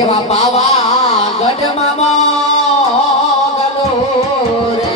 એવા પાવા ગઢમાં ગલો રે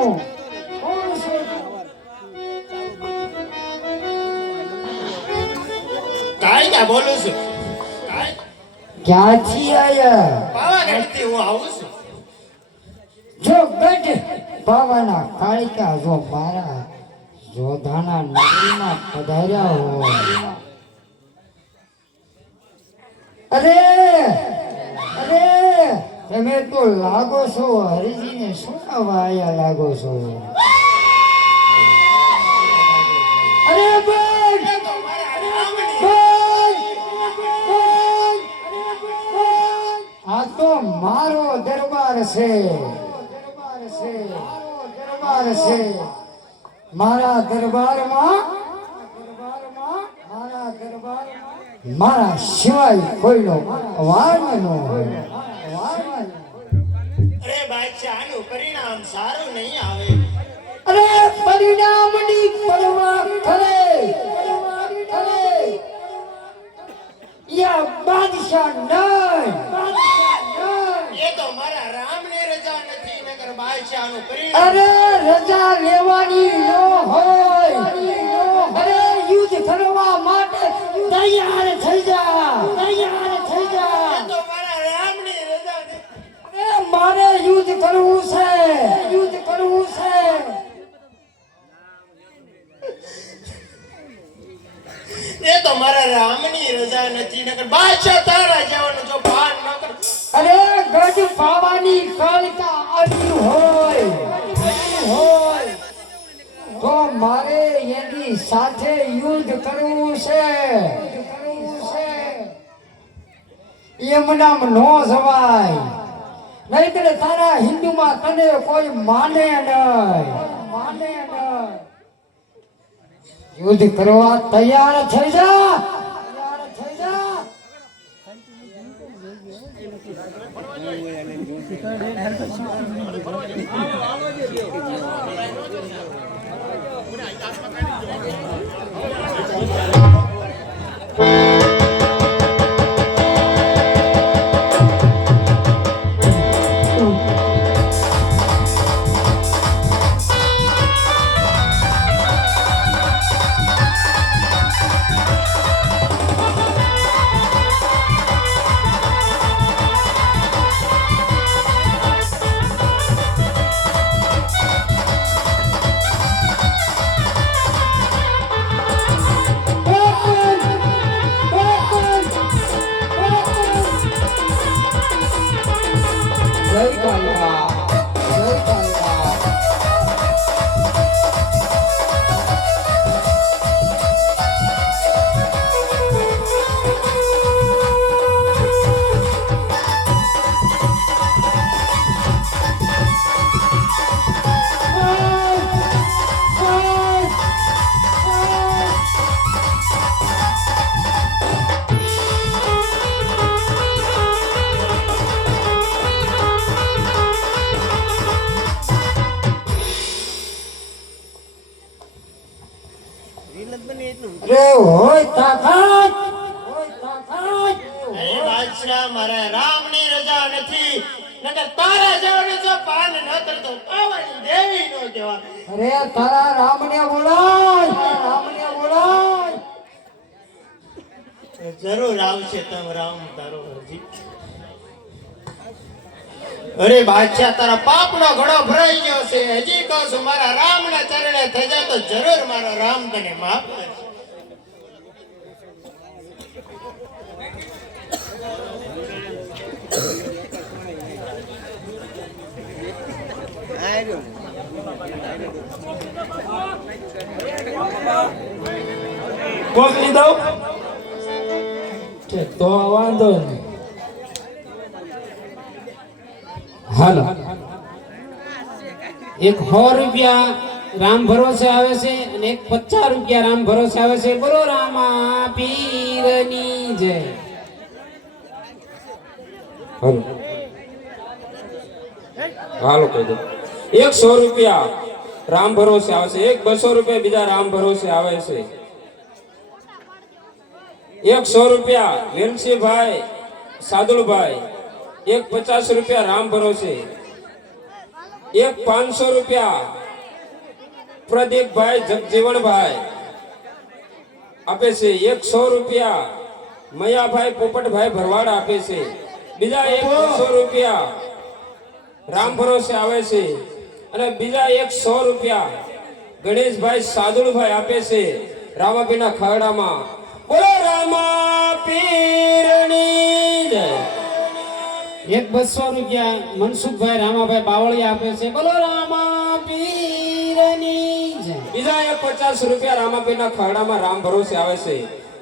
તું કોણ છે કાઈ ક્યાં બોલું છું કાઈ ક્યાંથી આયા પાવાગઢથી હું આવું છું જો ગઢ પાવાના કાળિકા જો મારા જોધાના નગરીમાં પધાર્યા હોય અરે અરે તમે તો લાગો છો હરિજીને શું ખાવા આયા લાગો છો અરે બેન આ તો મારો દરબાર છે મારા દરબારમાં મારા સિવાય કોઈનો વાર ન હોય અરે બાદશાહ આનું પરિણામ સારું નહીં આવે અરે પરિણામની પરવા કરે યા બાદશાહ નહીં એ તો મારા રામની રજા નથી નકર બાદશાહનું પરિણામ અરે રજા લેવાની ન હોય અરે યુદ્ધ કરવા માટે તૈયાર થઈ જા એ તો મારા રામની રજા નથી અરે મારે યુદ્ધ કરવું છે એ તો મારા રામની રજા નથી નકર બાદશાહ તારા જવાનું જો ભાન ન કર અરે ગઢ પાવાની કાળિકા આવી હોય તો મારે એની સાથે યુદ્ધ કરવું છે એમ નામ નો જવાય નહીતર તારા હિન્દુમાં તને કોઈ માને નહીં યુદ્ધ કરવા તૈયાર થઈ જા હોય તાકાત અરે બાદશાહ મારા રામની રજા નથી નકર તારા જવાનું જો ભાન ન કરતો પાવાની દેવી નો જવા અરે તારા રામને બોલાય જરૂર આવશે તમ રામ તારો હજી અરે બાદશાહ તારા પાપનો ઘડો ભરાઈ ગયો છે હજી કહું છું મારા રામના ચરણે થઈ જાય તો જરૂર મારો રામ તને માફ કરશે મોકલી દઉં તો વાંધો નહીં હાલો એક 100 રૂપિયા રામ ભરોસે આવે છે અને એક 50 રૂપિયા રામ ભરોસે આવે છે બોલો રામા પીરની જય હાલો હાલો કહી દો 100 રૂપિયા રામ ભરોસે આવે છે એક 200 રૂપિયા બીજા રામ ભરોસે આવે છે 100 રૂપિયા વેલસીભાઈ સાદુલભાઈ એક 50 રૂપિયા રામ ભરોસે એક 500 રૂપિયા પ્રદીપભાઈ જગજીવનભાઈ આપે છે. 100 રૂપિયા મયાભાઈ પોપટભાઈ ભરવાડ આપે છે. બીજા 100 રૂપિયા રામ ભરોસે આવે છે. અને બીજા 100 રૂપિયા ગણેશભાઈ સાદુળભાઈ આપે છે રામાપીરના ખાડામાં. બોલો રામા પીરની જય. એક 200 રૂપિયા મનસુખભાઈ રામાભાઈ બાવળિયા આપે છે. બોલો રામા પીરની જય. બીજા 50 રૂપિયા રામાપીરના ખાડામાં રામ ભરોસે આવે છે.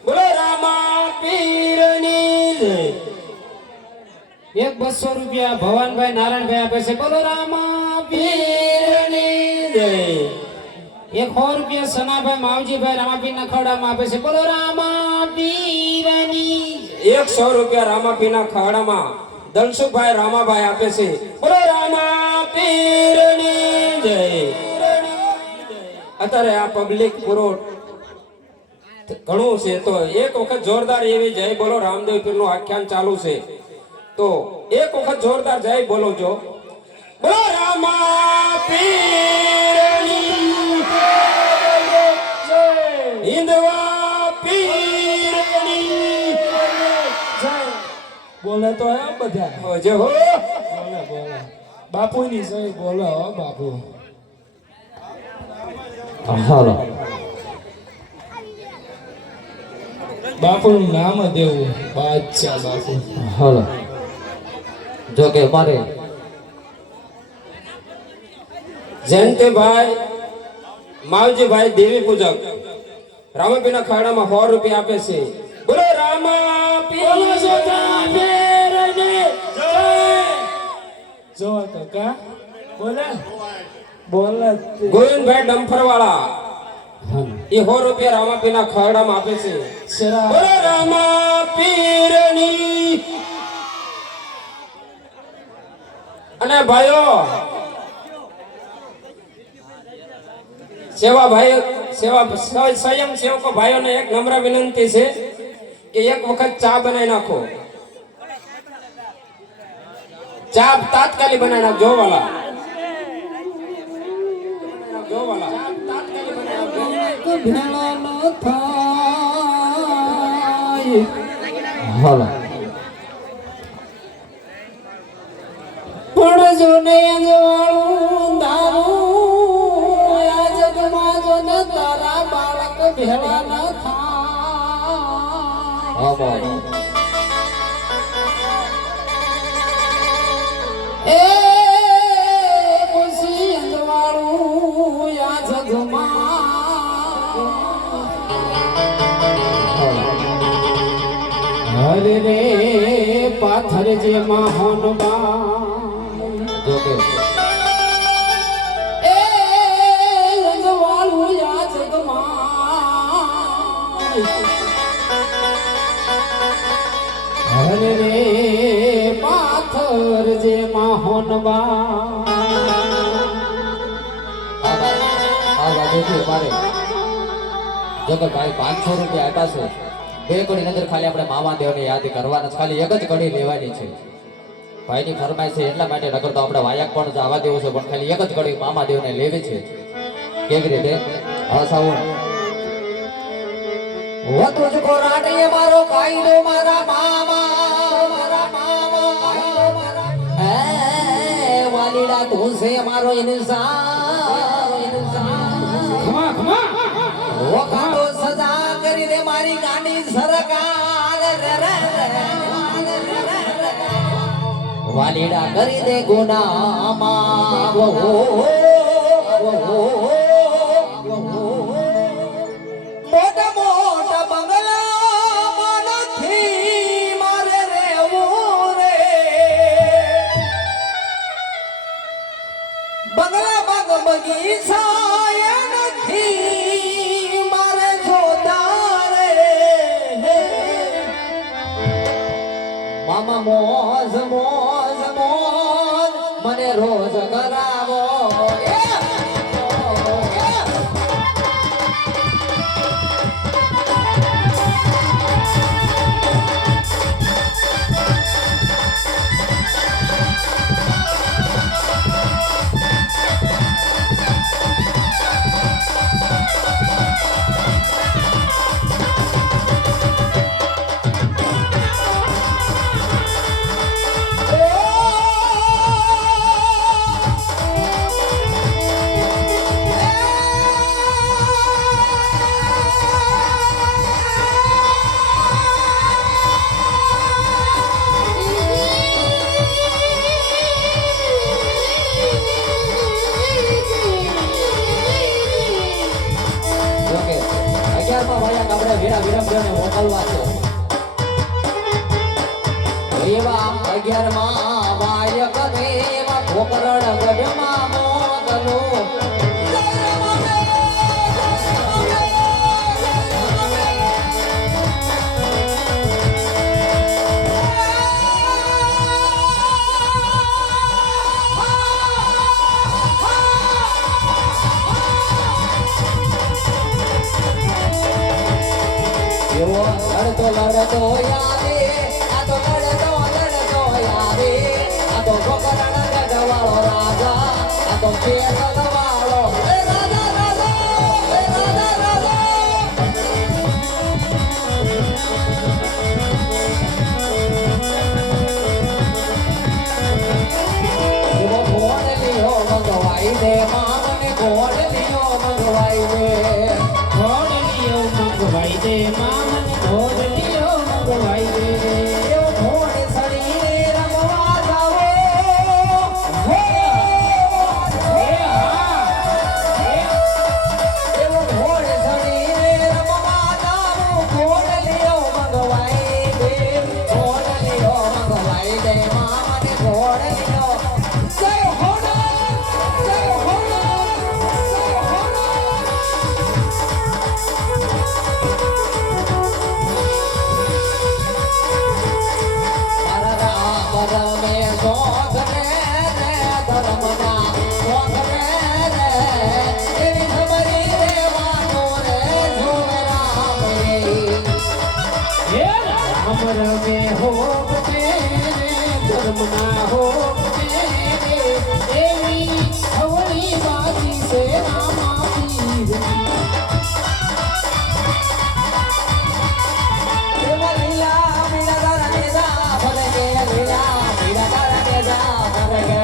બોલો રામા પીરની જય. એક 200 રૂપિયા ભવાનભાઈ નારાયણભાઈ આપે છે. બોલો રામા પીરની જય. એક 100 રૂપિયા સનાભાઈ માવજીભાઈ રામાપીરના ખવડામાં આપે છે. બોલો રામા પીરની જય. 100 રૂપિયા રામાપીરના ખાડામાં ધનસુખભાઈ રામાભાઈ આપે છે. બોલો રામા પીરની જય. અત્યારે આ પબ્લિક પૂરો ઘણું છે તો એક વખત જોરદાર એવી જય બોલો રામદેવ પીરનું આખ્યાન ચાલુ છે તો એક વખત જોરદાર જય બોલો જો. બોલો રામા પીરની જય. હિન્દવા પીરની જય. બોલે તો એમ બધા જય હો. બોલે બોલે બાપુની જય બોલે હો બાપુ. હાલો બાપુનું નામ જ એવું બાદશાહ બાપુ. હાલો જો કે મારે જયંતિભાઈ માવજીભાઈ દેવી પૂજક રામાપીરના ખાડામાં 100 રૂપિયા આપે છે. બોલો રામા પીરની જય. જોવા તો કા બોલે બોલે ગોવિંદભાઈ ડમ્ફરવાળા એ 100 રૂપિયા રામાપીરના ખાડામાં આપે છે. શરા બોલો રામા પીરની. અને ભાઈઓ સ્વયં સેવકો ભાઈઓને એક નમ્ર વિનંતી છે કે એક વખત ચા બનાવી નાખો. ચા તાત્કાલિક બનાવી નાખજો વાલા. જો વાલા તાત્કાલિક બનાવી નાખજો. ભેળા ન થાય. હાલો પણ જો ને અંજવાળું દારૂ આ જગમાં જો ને તારા બાળક ભેળા ન થાય. આવો એ પછી અંજવાળું આ જગમાં હરે રે પાથર જે માહોનબા જો કે એ અંજવાળું આ જગમાં હરે રે પાથર જે માહોનબા આ બાજુથી મારે જો કે ભાઈ 500 રૂપિયા આપ્યા છે. 2 કડીની અંદર ખાલી આપણે મામાદેવને યાદ કરવાના છે. ખાલી એક જ કડી લેવાની છે. ભાઈની ફરમાઈશ છે એટલા માટે નગર તો આપણે વાયક પણ જવા દેવું છે પણ ખાલી એક જ કડી મામાદેવને લેવી છે. કેવી રીતે હવે સાવું ઓ તુજકો રાટે મારો કાયદો મારા મામા હે વાલીડા તું છે મારો ઇન્સાન ખમા ખમા ઓ કાતો સજા કરી દે મારી ગાંડી સરકાર વાલીડા કરી દે ગુનામાં મોટા મોટા બંગલામાં નથી મારે રહેવું રે. બંગલા બાગ બગીચા નથી મારે જોતા રે. મામા મોજ મોજ મોજ મને રોજ કરાવો. મારે વીરા વિરમદેવને મોકલવા છે એવા 11માં વાયક દેવા કોકરણ ગઢમાં મોકલો એવો લડતો યારે આ તો લડતો યારે આ તો કોકરણ ગઢવાળો રાજા આ તો કેસરવાળો એ રાજા રાજા એ રાજા રાજા એવો ઘોડલીઓ મંગવાઈ દે મામને ઘોડલીઓ મંગવાઈ દે ઘોડલીઓ મંગવાઈ દે મામન ઘોડલીઓ મંગવાઈ દે એવો ઘોડે સડીને રમવા જાવો હે એવો ઘોડે સડીને રમવા જાવો ઘોડલીઓ મંગવાઈ દે ઘોડલીઓ મંગવાઈ દે મામને ઘોડલીઓ જય હોનો જય હોનો જય હોનો રમે શોખ રે ધર્મના શોખ રે એવી ખબરી દેવાનો રે જોવે રામ હે રામ રમે હોપ તે ધર્મના હોપ તે એવી અવળી બાજી છે રામા પીરની એવા લીલા મીરા તારા કેજા ભરે કે લીલા મીરા તારા કેજા ભરે કે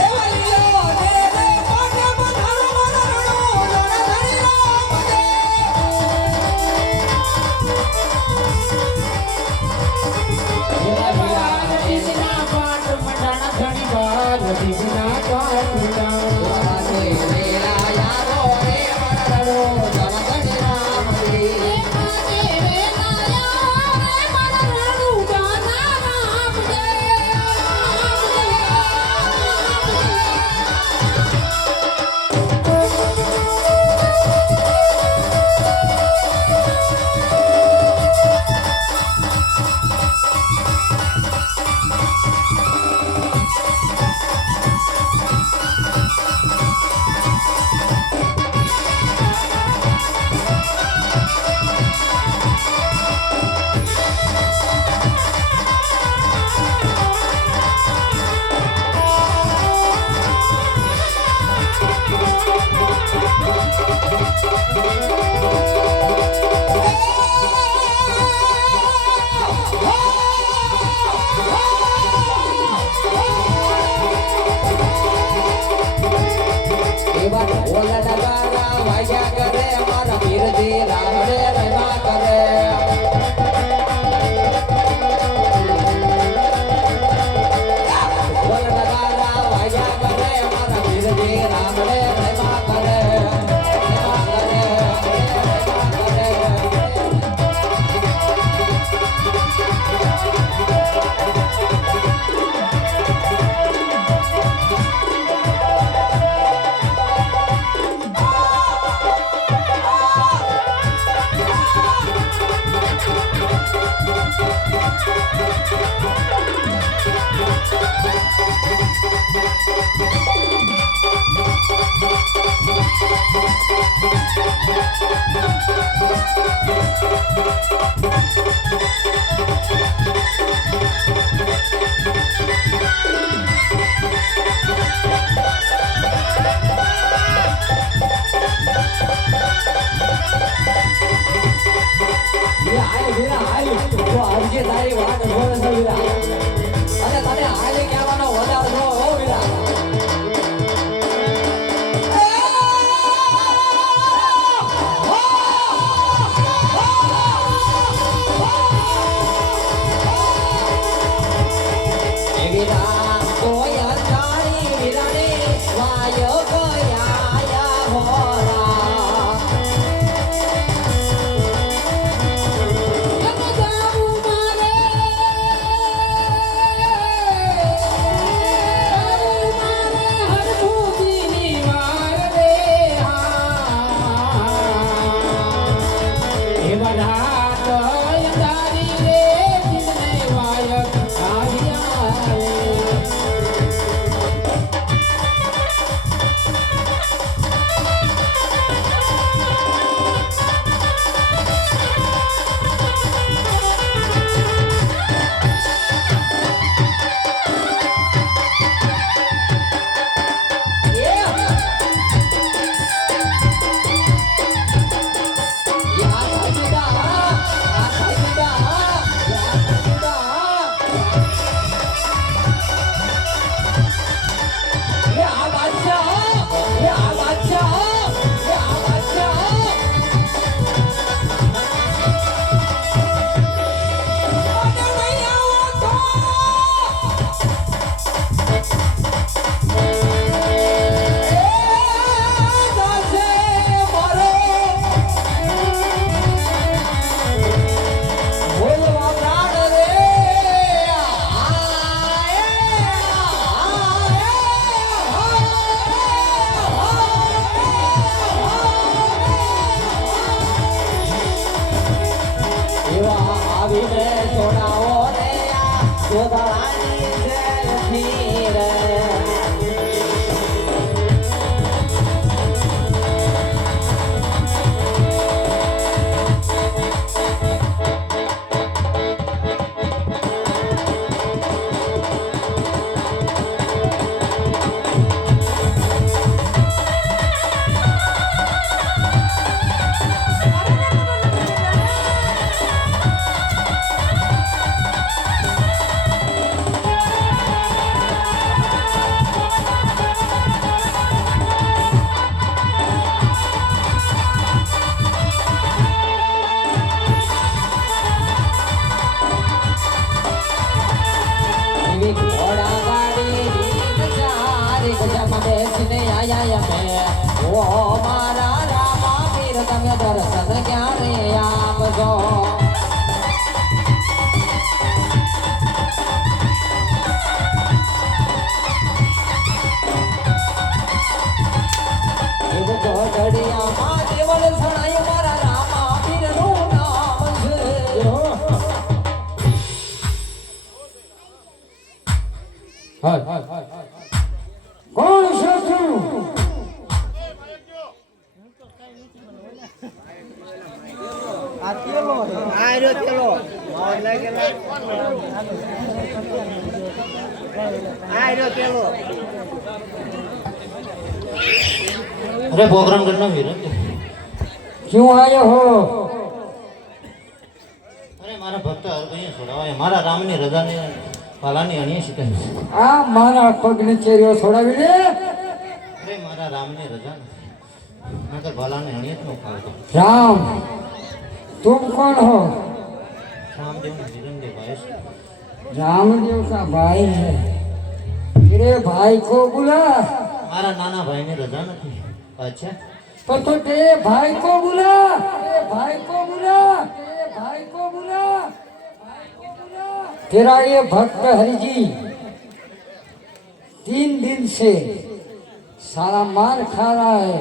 એવા લીલો રે રે મોઢે પધારો મારો રણો ધણી રામ દે દીના પાટ મંડાણા ધણી બાર દીના પાટ મંડાણા લીલા યારો રે મારો રણો ધણી રામ દે એવા ઢોલ નગારા વાગ્યા કરે મારા પીરજી રામ રે રમ્યા કરે ઢોલ નગારા વાગ્યા કરે મારા પીરજી રામ રે રમ્યા કરે રમ્યા કરે રમ્યા કરે વીરા હાલ તો આવજે તારી વાત જોડે છે વીરા અને તને હાલે કહેવાનો વધાર ન હો વીરા વીરા કોઈ અંધારી વીરાને વાયો ગયા ઓ મારા રામા પીર તમે દર્શન ક્યારે આપજો ઘડિયામાં દેવલ સણાય મારા રામા પીરનું નામ છે કોણ છે તું અરે પ્રોગ્રામ કરना वीर क्यों आयो हो અરે મારા ભક્ત અહીંયા છોડાવાય મારા રામની રજાની પાલાની અણીએ શીખાય આ મારા પગની ચેરીઓ છોડાવી દે અરે મારા રામની રજા मैं तो भालाने अणियत नो खावतो राम तुम कौन हो रामदेव ने हिरण्य भाई रामदेव का भाई है तेरे भाई को बुला मारा नाना भाई ने रजा नहीं अच्छा तो तेरे भाई को बुला तेरे भाई को बुला तेरे भाई को बुला तेरा ये भक्त हरिजी 3 दिन से सारा मार खा रहा है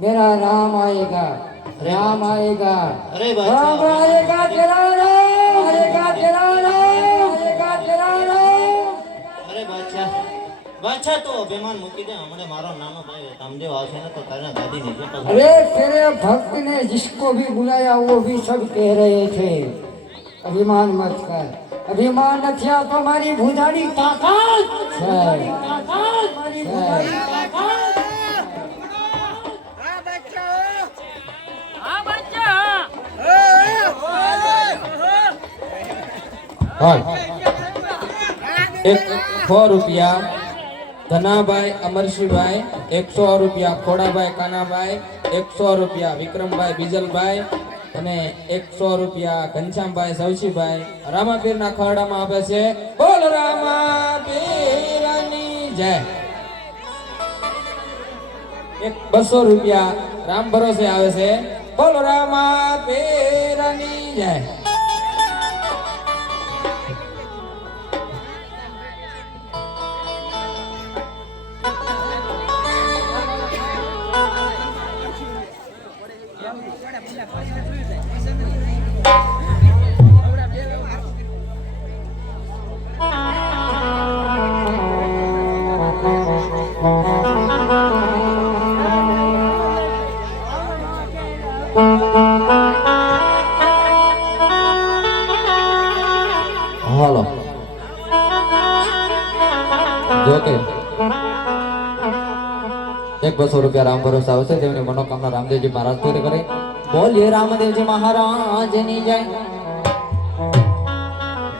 मेरा राम आएगा राम आएगा अरे राम आएगा तेरा राम आएगा तेरा राम आएगा तेरा राम अरे बादशाह तो अभिमान मुकी दे हमने मारो नानो भाई रामदेव आवशे ना तो तारा दादी नहीं जे अरे तेरे भक्त ने जिसको भी बुलाया वो भी सब कह रहे थे अभिमान मत कर अभिमान नथिया तो हमारी भुजाड़ी ताकत है हमारी भुजाड़ी ताकत એક 100 રૂપિયા ધનાભાઈ અમરસિંહભાઈ 100 રૂપિયા ખોડાભાઈ કાનાભાઈ 100 રૂપિયા વિક્રમભાઈ બીજલભાઈ અને 100 રૂપિયા ઘનશ્યામભાઈ સવસીભાઈ રામાપીરના ખરડામાં આપે છે બોલ રામાપીરની જય એક 200 રૂપિયા રામ ભરોસે આવે છે બોલ રામાપીરની જય હાલો જો કે એક 200 રૂપિયા રામ ભરોસે આવશે તેમની મનોકામના રામદેવજી મહારાજ પૂરી કરે બોલીએ રામદેવજી મહારાજની જય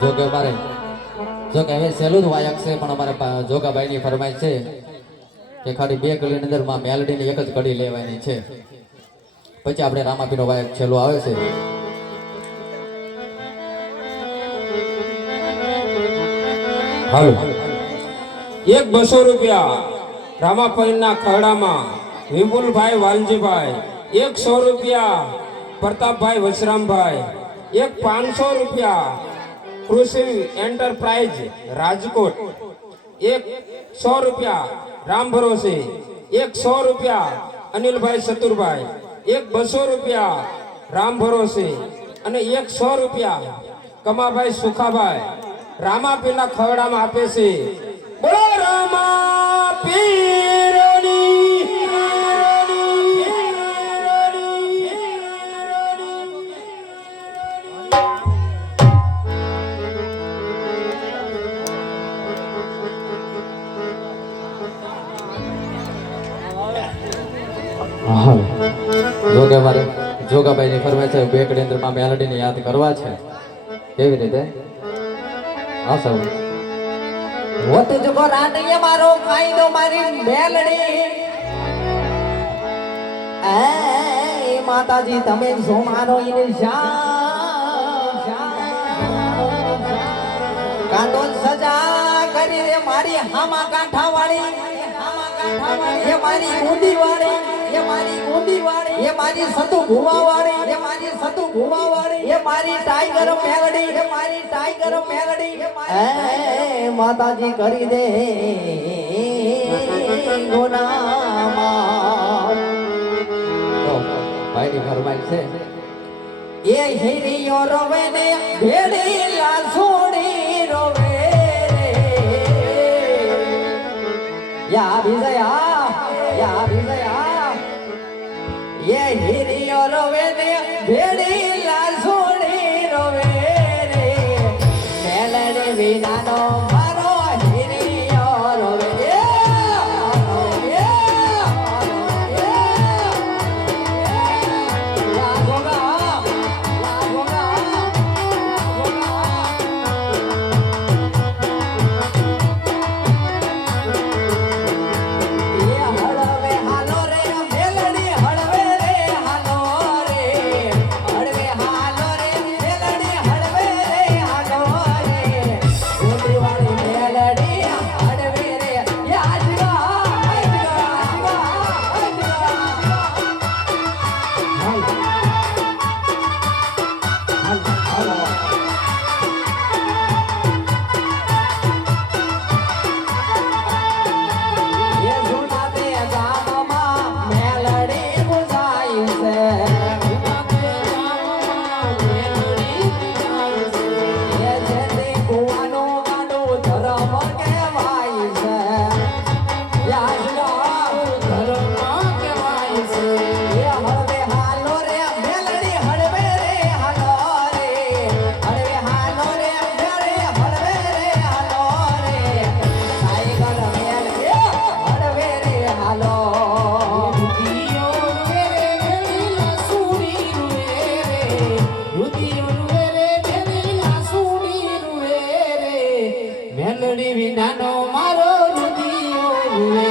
જો કે અમારે હવે સહેલું જ વાયક છે પણ અમારે જોગાભાઈની ફરમાઈશ છે કે ખાલી 2 કડીની અંદર માં મેલડીની એક જ કડી લેવાની છે પછી આપણે રામાપીનો વાયક છેલ્લો આવે છે હાલો એક 200 રૂપિયા રામાપીરના ખરડામાં વિપુલભાઈ વાલજીભાઈ 100 રૂપિયા પ્રતાપભાઈ વશરામભાઈ એક 500 રૂપિયા કૃષિ એન્ટરપ્રાઇઝ રાજકોટ એક 100 રૂપિયા રામ ભરોસે એક 100 રૂપિયા અનિલભાઈ ચતુરભાઈ એક 200 રૂપિયા રામ ભરોસે અને એક 100 રૂપિયા કમાભાઈ સુખાભાઈ રામાપીરના ખરડામાં આપે છે બોલો રામાપીરની જોગે મારે જોગાભાઈની ફરમાઈશ છે 2 કડી અંદર માં મેલડીને યાદ કરવા છે કેવી રીતે હા સૌ वो तुझको रानी मारो खाई दो मारी मेलड़ी ए माता जी तमे जो मारो इन कांटो सजा કરી રે મારી હામા કાંઠા વાળી એ મારી ઊંડી વાળી એ એ મારી સતુ ભુવાવાળી, એ મારી સતુ ભુવાવાળી, એ મારી ટાઈગર મેલડી, એ મારી ટાઈગર મેલડી, એ માતાજી કરી દે ગુનામાં. તો ભાઈની ફરમાઈશ છે એ હિરિયો રોવે ને ભેડી લાસોડી રોવે રે યા વિજયા એ હિરિયો રોવે ને ભેડી લાસોડી રોવે રે મેલડે વિનાનો મારો હિરિયો રોવે મેલડી વિનાનો મારો રુદિયો રૂવે.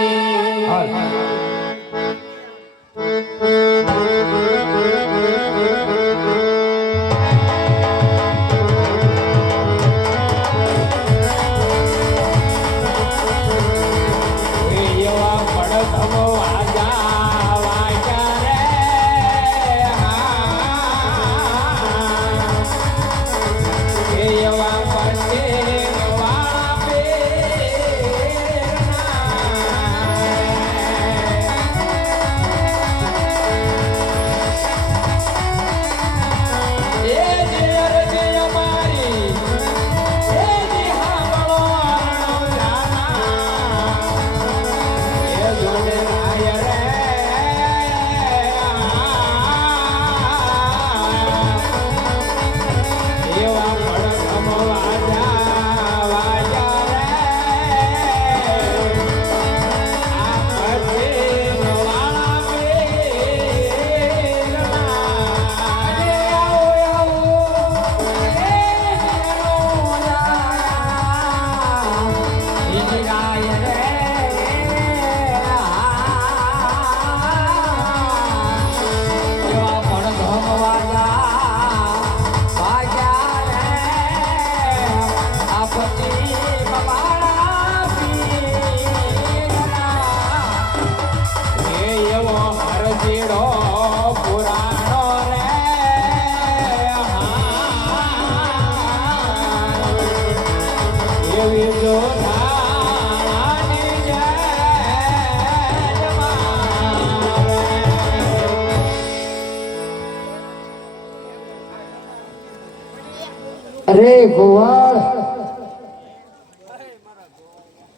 अरे गोवाल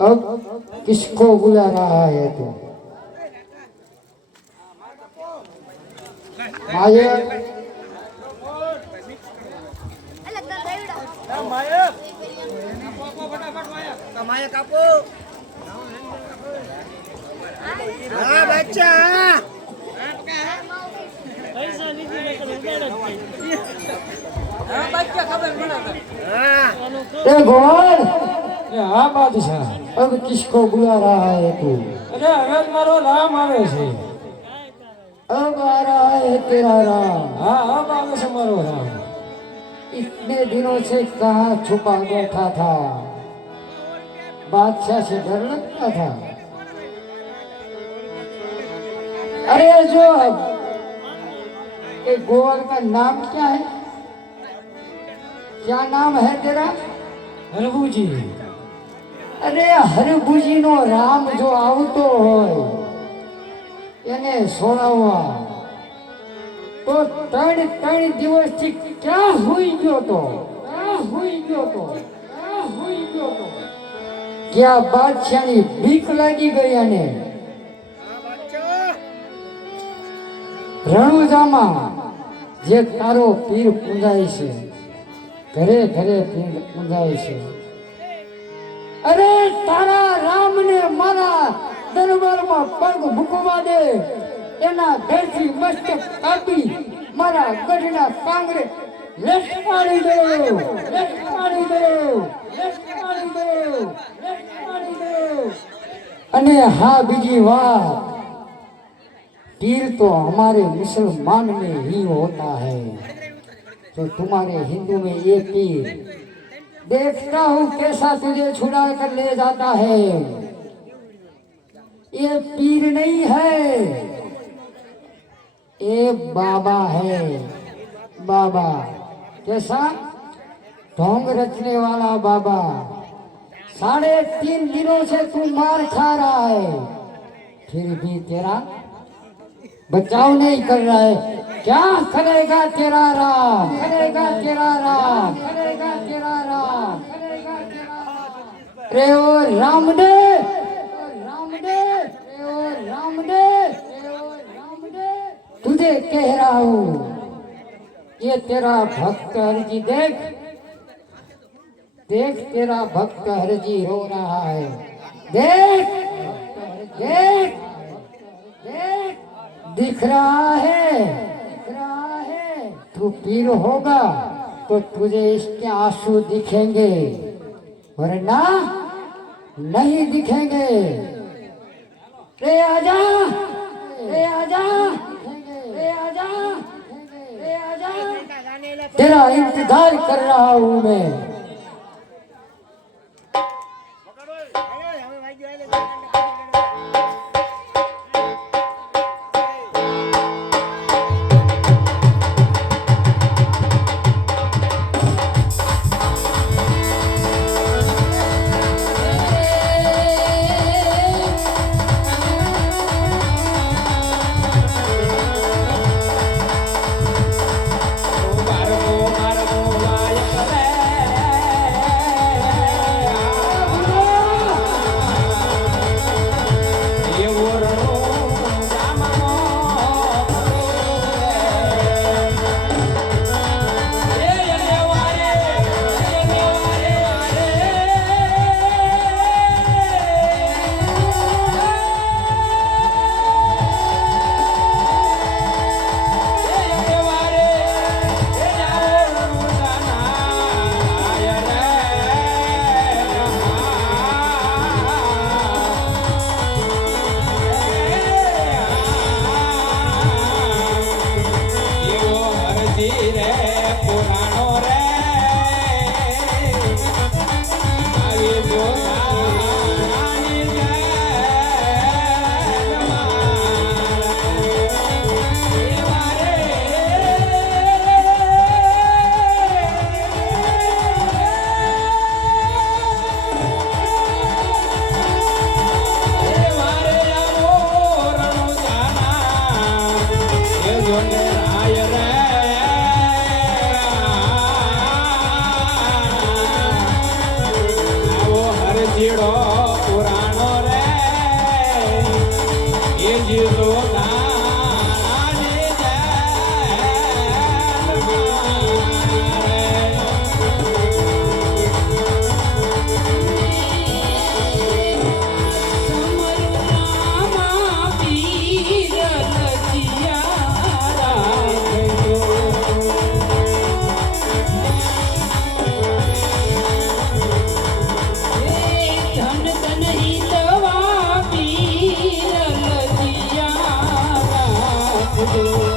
अब किसको बुला रहा है तू? माया ए गोवाल હા બાદશાહ. अब किसको बुला रहा है तू? અરે હવે મારો રામ આવે છે. अब आ रहा है तेरा राम. હા હા આવે છે મારો રામ. इतने दिनों से कहाँ छुपा बैठा था? बादशाह से डर लगता था. अरे जो अब ये गोवर का नाम क्या है? क्या नाम है तेरा? હરભુજી અરે હરભુજી નો રામ જો આવતો હોય એને સોડાવવા તો ત્રણ દિવસથી ક્યાં હુઈ ગયો તો? ક્યાં બાદશાહની બીક લાગી ગઈ અને રણુજામાં જે તારો પીર પૂજાય છે, ઘરે ઘરે પીર પૂજાય છે. અરે તારા રામને મારા દરબારમાં પગ મૂકવા દે, એના ઘરથી મસ્તક કાપી મારા ગઢના કાંગરે લટકાડી દો. અને હા, બીજી વાત, पीर तो हमारे मुसलमान में ही होता है, तो तुम्हारे हिंदू में ये पीर देखता हूँ कैसा तुझे छुड़ा कर ले जाता है. ये पीर नहीं है, ये बाबा है. बाबा कैसा? ढोंग रचने वाला बाबा. 3.5 दिनों से तू मार खा रहा है, फिर भी तेरा बचाव नहीं कर रहा है. क्या करेगा तेरा राम? रे ओ रामदे, तुझे कह रहा हूँ, ये तेरा भक्त हरजी देख, तेरा भक्त हरजी रो रहा है. देख दिख रहा है. तू पीर होगा तो तुझे इसके आंसू दिखेंगे, वरना नहीं दिखेंगे. रे आजा, तेरा इंतजार कर रहा हूँ मैं. રાખજો.